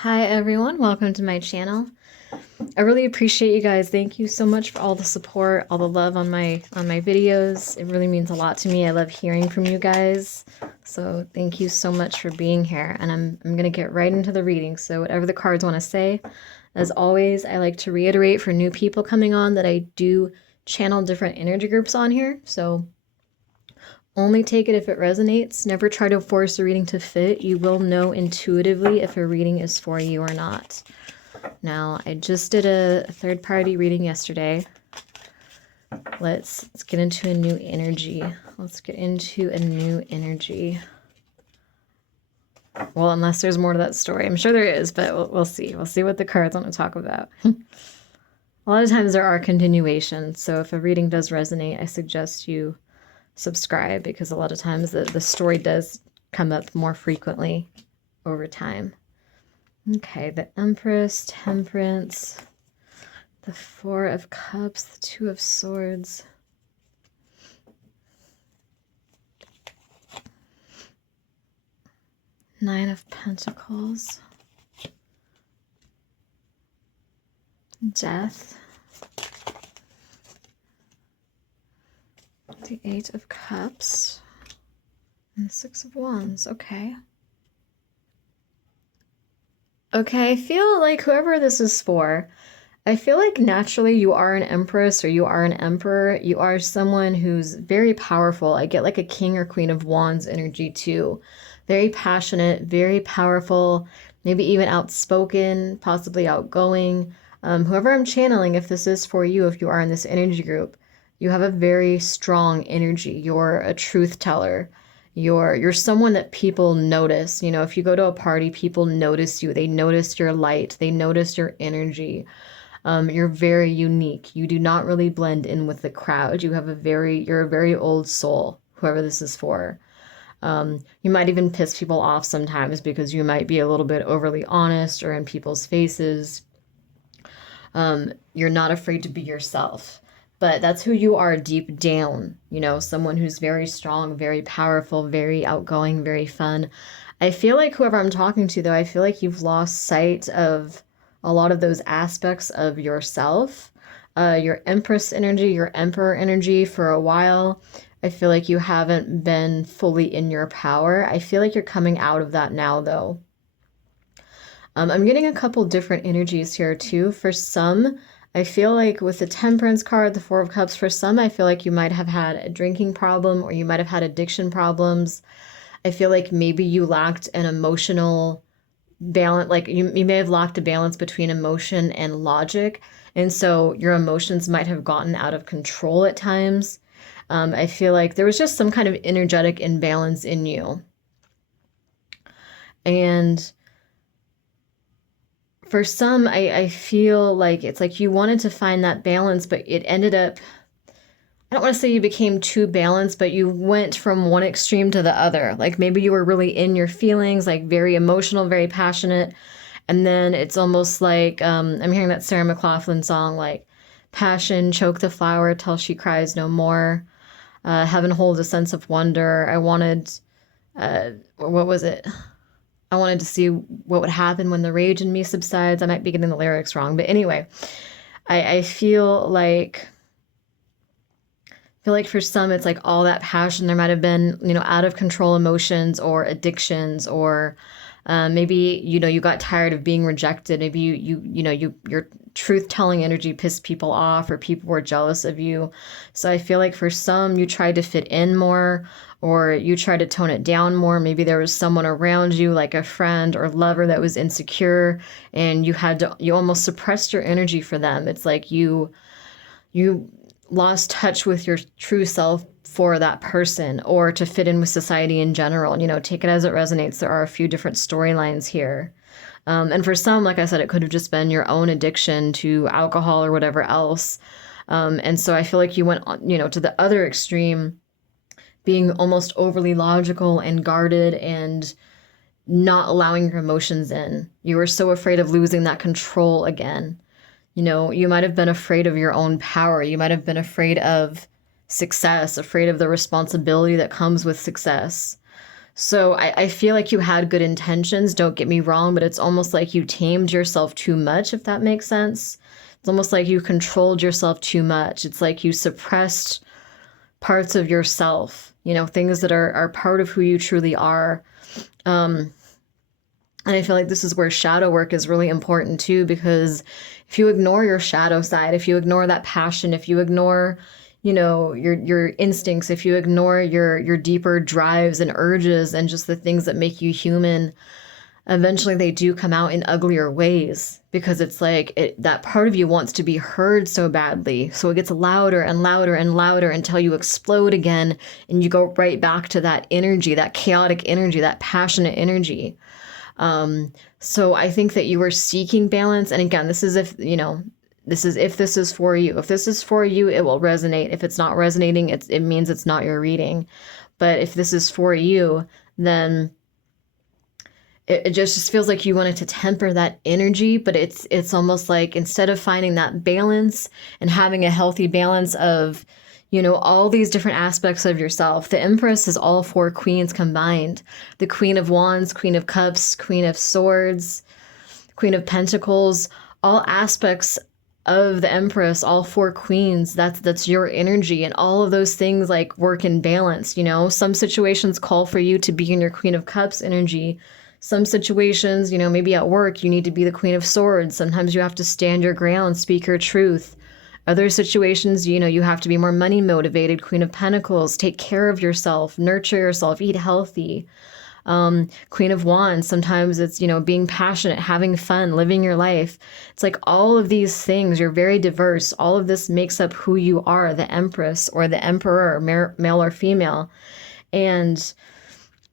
Hi everyone, welcome to my channel. I really appreciate you guys. Thank you so much for all the support, all the love on my videos. It really means a lot to me. I love hearing from you guys. So thank you so much for being here. And I'm gonna get right into the reading. So whatever the cards want to say, as always, I like to reiterate for new people coming on that I do channel different energy groups on here. So only take it if it resonates. Never try to force a reading to fit. You will know intuitively if a reading is for you or not. Now, I just did a third-party reading yesterday. Let's get into a new energy. Let's get into a new energy. Well, unless there's more to that story. I'm sure there is, but we'll see. We'll see what the cards want to talk about. A lot of times there are continuations, so if a reading does resonate, I suggest you subscribe because a lot of times the story does come up more frequently over time. Okay, the Empress, Temperance, the Four of Cups, the Two of Swords. Nine of Pentacles. Death. The Eight of Cups. And the Six of Wands. Okay. Okay, I feel like whoever this is for, I feel like naturally you are an empress or you are an emperor. You are someone who's very powerful. I get like a king or queen of wands energy too. Very passionate, very powerful, maybe even outspoken, possibly outgoing. Whoever I'm channeling, if this is for you, if you are in this energy group, you have a very strong energy. You're a truth teller. You're someone that people notice. You know, if you go to a party, people notice you. They notice your light. They notice your energy. You're very unique. You do not really blend in with the crowd. You're a very old soul, whoever this is for. You might even piss people off sometimes because you might be a little bit overly honest or in people's faces. You're not afraid to be yourself. But that's who you are deep down, you know, someone who's very strong, very powerful, very outgoing, very fun. I feel like whoever I'm talking to, though, I feel like you've lost sight of a lot of those aspects of yourself, your Empress energy, your Emperor energy for a while. I feel like you haven't been fully in your power. I feel like you're coming out of that now, though. I'm getting a couple different energies here, too. For some, I feel like with the Temperance card, the Four of Cups, for some, I feel like you might have had a drinking problem or you might have had addiction problems. I feel like maybe you lacked an emotional balance, like you may have lacked a balance between emotion and logic. And so your emotions might have gotten out of control at times. I feel like there was just some kind of energetic imbalance in you. And for some, I feel like it's like you wanted to find that balance, but it ended up, I don't want to say you became too balanced, but you went from one extreme to the other. Like maybe you were really in your feelings, like very emotional, very passionate. And then it's almost like, I'm hearing that Sarah McLachlan song, like passion, choke the flower till she cries no more. Heaven holds a sense of wonder. I wanted, what was it? I wanted to see what would happen when the rage in me subsides. I might be getting the lyrics wrong, but anyway, I feel like for some it's like all that passion. There might have been, you know, out of control emotions or addictions, or maybe, you know, you got tired of being rejected. Maybe your truth telling energy pissed people off, or people were jealous of you. So I feel like for some you tried to fit in more, or you tried to tone it down more. Maybe there was someone around you, like a friend or lover, that was insecure, and you almost suppressed your energy for them. It's like you lost touch with your true self for that person, or to fit in with society in general. You know, take it as it resonates. There are a few different storylines here. And for some, like I said, it could have just been your own addiction to alcohol or whatever else. And so I feel like you went, you know, to the other extreme, being almost overly logical and guarded and not allowing your emotions in. You were so afraid of losing that control again. You know, you might have been afraid of your own power. You might have been afraid of success, afraid of the responsibility that comes with success. So I feel like you had good intentions, don't get me wrong, but it's almost like you tamed yourself too much, if that makes sense. It's almost like you controlled yourself too much. It's like you suppressed parts of yourself, things that are part of who you truly are. And I feel like this is where shadow work is really important too, because if you ignore your shadow side, if you ignore that passion, if you ignore, your instincts, if you ignore your deeper drives and urges and just the things that make you human, eventually they do come out in uglier ways, because it's like that part of you wants to be heard so badly. So it gets louder and louder and louder until you explode again and you go right back to that energy, that chaotic energy, that passionate energy. So I think that you were seeking balance. And again, this is if this is for you. If this is for you, it will resonate. If it's not resonating, it means it's not your reading. But if this is for you, then it just feels like you wanted to temper that energy. But it's almost like, instead of finding that balance and having a healthy balance of, all these different aspects of yourself. The Empress is all four queens combined. The Queen of Wands, Queen of Cups, Queen of Swords, Queen of Pentacles, all aspects of the Empress, all four queens, that's your energy, and all of those things like work in balance. Some situations call for you to be in your Queen of Cups energy. Some situations, maybe at work, you need to be the Queen of Swords. Sometimes you have to stand your ground, speak your truth. Other situations, you have to be more money motivated, Queen of Pentacles, take care of yourself, nurture yourself, eat healthy. Queen of Wands, sometimes it's, being passionate, having fun, living your life. It's like all of these things, you're very diverse. All of this makes up who you are, the Empress or the Emperor, male or female. And,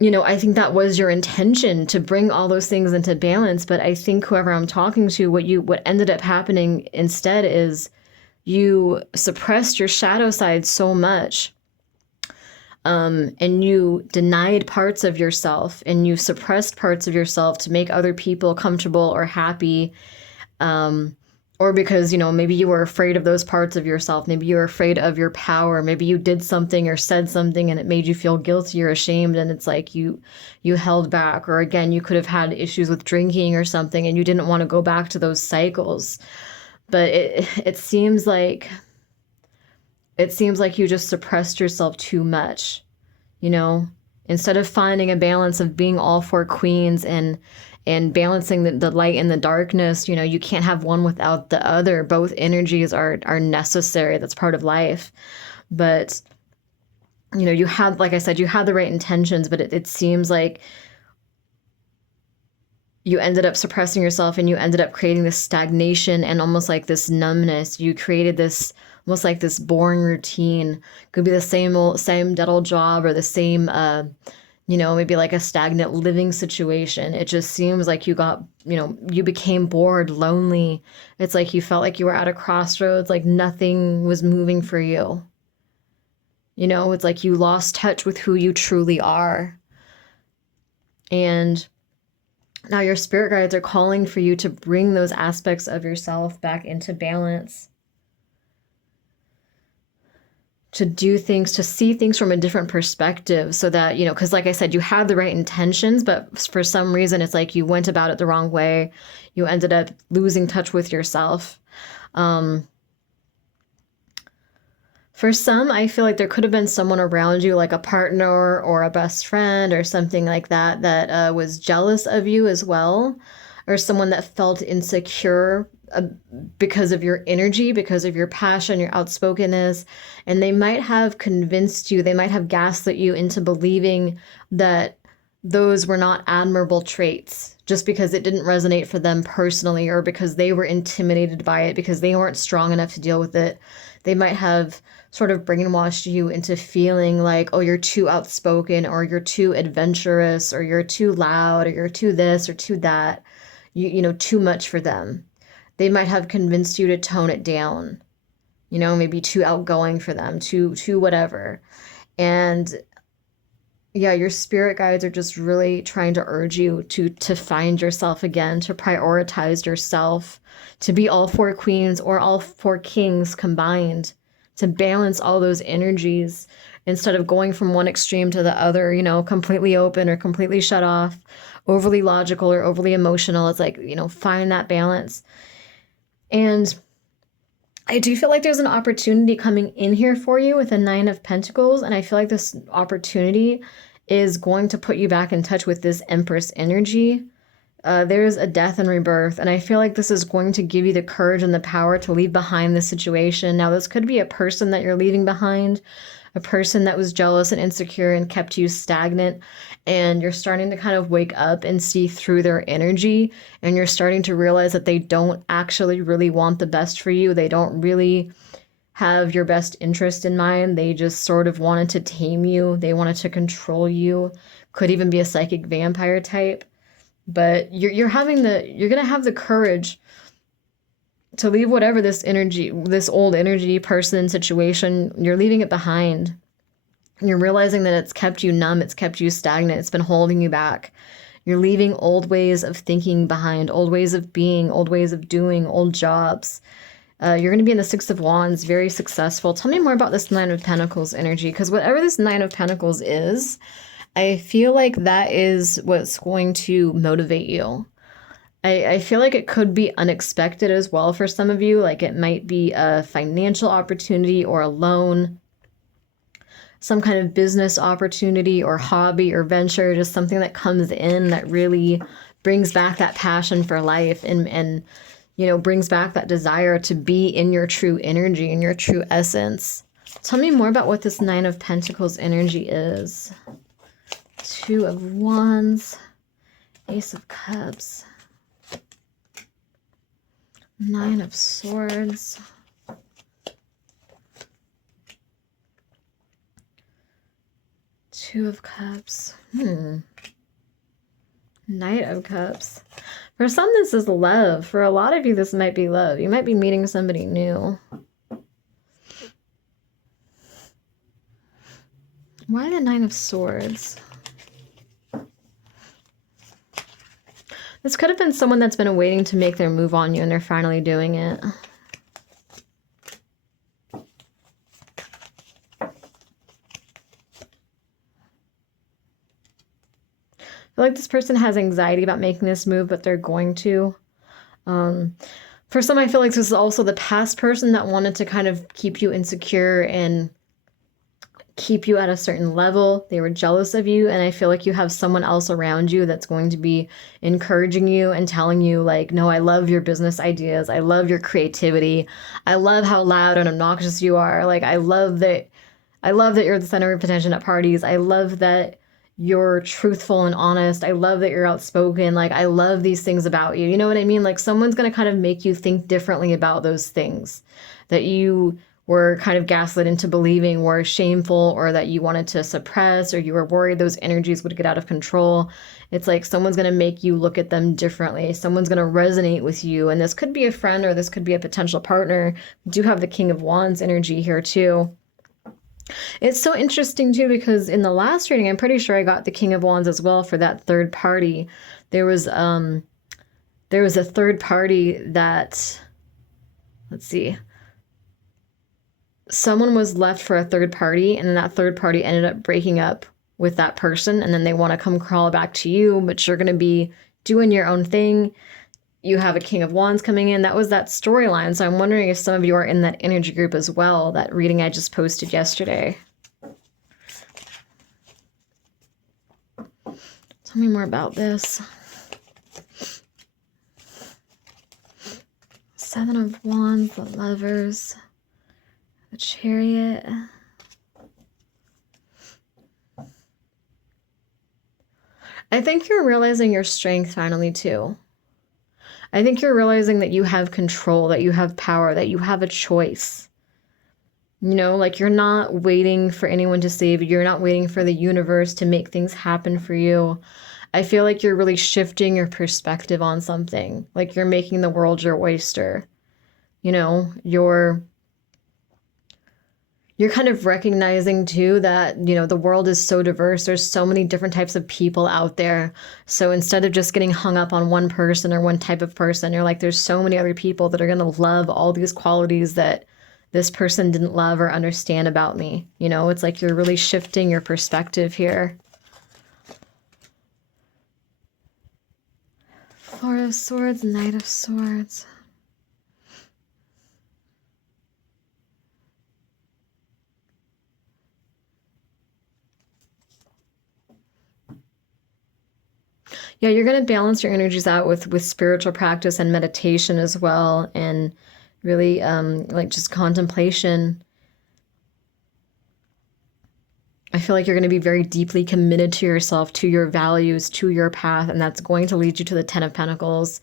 I think that was your intention, to bring all those things into balance. But I think whoever I'm talking to, what ended up happening instead is you suppressed your shadow side so much. And you denied parts of yourself, and you suppressed parts of yourself to make other people comfortable or happy. Or because, maybe you were afraid of those parts of yourself. Maybe you were afraid of your power. Maybe you did something or said something and it made you feel guilty or ashamed. And it's like you held back. Or again, you could have had issues with drinking or something and you didn't want to go back to those cycles. But it seems like you just suppressed yourself too much, instead of finding a balance of being all four queens and balancing the light and the darkness. You can't have one without the other. Both energies are necessary. That's part of life. But, you had, like I said, you had the right intentions, but it seems like you ended up suppressing yourself and you ended up creating this stagnation and almost like this numbness. You created this almost like this boring routine. Could be the same dead old job, or the same, maybe like a stagnant living situation. It just seems like you got, you became bored, lonely. It's like you felt like you were at a crossroads, like nothing was moving for you. It's like you lost touch with who you truly are. And now your spirit guides are calling for you to bring those aspects of yourself back into balance. To do things, to see things from a different perspective, so that, because like I said, you had the right intentions, but for some reason, it's like you went about it the wrong way. You ended up losing touch with yourself. For some, I feel like there could have been someone around you, like a partner or a best friend or something like that, that was jealous of you as well, or someone that felt insecure because of your energy, because of your passion, your outspokenness. And they might have convinced you, they might have gaslit you into believing that those were not admirable traits, just because it didn't resonate for them personally, or because they were intimidated by it, because they weren't strong enough to deal with it. They might have sort of brainwashed you into feeling like, oh, you're too outspoken, or you're too adventurous, or you're too loud, or you're too this or too that, too much for them. They might have convinced you to tone it down, maybe too outgoing for them, too whatever. And yeah, your spirit guides are just really trying to urge you to find yourself again, to prioritize yourself, to be all four queens or all four kings combined, to balance all those energies. instead of going from one extreme to the other, completely open or completely shut off, overly logical or overly emotional. It's like, find that balance. And I do feel like there's an opportunity coming in here for you with the Nine of Pentacles. And I feel like this opportunity is going to put you back in touch with this Empress energy. There's a death and rebirth. And I feel like this is going to give you the courage and the power to leave behind this situation. Now, this could be a person that you're leaving behind, a person that was jealous and insecure and kept you stagnant, and you're starting to kind of wake up and see through their energy, and you're starting to realize that they don't actually really want the best for you. They don't really have your best interest in mind. They just sort of wanted to tame you. They wanted to control you. Could even be a psychic vampire type. But you're going to have the courage to leave whatever this energy, this old energy, person, situation, you're leaving it behind. You're realizing that it's kept you numb, it's kept you stagnant, it's been holding you back. You're leaving old ways of thinking behind, old ways of being, old ways of doing, old jobs. You're going to be in the Six of Wands, very successful. Tell me more about this Nine of Pentacles energy, because whatever this Nine of Pentacles is, I feel like that is what's going to motivate you. I feel like it could be unexpected as well for some of you. Like it might be a financial opportunity or a loan, some kind of business opportunity or hobby or venture, just something that comes in that really brings back that passion for life and brings back that desire to be in your true energy, in your true essence. Tell me more about what this Nine of Pentacles energy is. Two of Wands, Ace of Cups, Nine of Swords, Two of Cups, Knight of Cups. For some, this is love. For a lot of you, this might be love. You might be meeting somebody new. Why the Nine of Swords? This could have been someone that's been waiting to make their move on you, and they're finally doing it. I feel like this person has anxiety about making this move, but they're going to. For some, I feel like this is also the past person that wanted to kind of keep you insecure and keep you at a certain level. They were jealous of you, and I feel like you have someone else around you that's going to be encouraging you and telling you like, no, I love your business ideas. I love your creativity. I love how loud and obnoxious you are. Like, I love that you're the center of attention at parties. I love that you're truthful and honest. I love that you're outspoken. Like, I love these things about you. You know what I mean? Like, someone's going to kind of make you think differently about those things that you were kind of gaslit into believing were shameful, or that you wanted to suppress, or you were worried those energies would get out of control. It's like someone's going to make you look at them differently. Someone's going to resonate with you. And this could be a friend, or this could be a potential partner. We do have the King of Wands energy here too. It's so interesting too, because in the last reading, I'm pretty sure I got the King of Wands as well for that third party. There was a third party that, let's see, someone was left for a third party, and then that third party ended up breaking up with that person, and then they want to come crawl back to you, but you're going to be doing your own thing. You have a King of Wands coming in. That was that storyline. So I'm wondering if some of you are in that energy group as well, that reading I just posted yesterday. Tell me more about this. Seven of Wands, the Lovers, the Chariot. I think you're realizing your strength finally too. I think you're realizing that you have control, that you have power, that you have a choice. You know, like you're not waiting for anyone to save you. You're not waiting for the universe to make things happen for you. I feel like you're really shifting your perspective on something. Like you're making the world your oyster. You know, you're kind of recognizing too that, you know, the world is so diverse. There's so many different types of people out there. So instead of just getting hung up on one person or one type of person, you're like, there's so many other people that are going to love all these qualities that this person didn't love or understand about me. You know, it's like you're really shifting your perspective here. Four of Swords, Knight of Swords. Yeah, you're going to balance your energies out with spiritual practice and meditation as well, and really like just contemplation. I feel like you're going to be very deeply committed to yourself, to your values, to your path, and that's going to lead you to the Ten of Pentacles.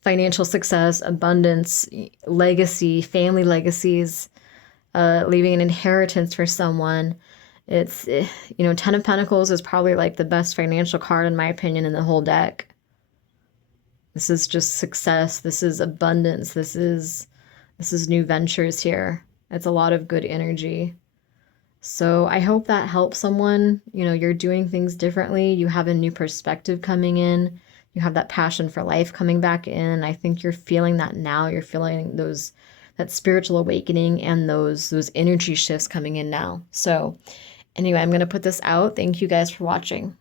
Financial success, abundance, legacy, family legacies, leaving an inheritance for someone. It's, you know, Ten of Pentacles is probably like the best financial card, in my opinion, in the whole deck. This is just success. This is abundance. This is new ventures here. It's a lot of good energy. So I hope that helps someone. You know, you're doing things differently. You have a new perspective coming in. You have that passion for life coming back in. I think you're feeling that now. You're feeling that spiritual awakening and those energy shifts coming in now. So anyway, I'm going to put this out. Thank you guys for watching.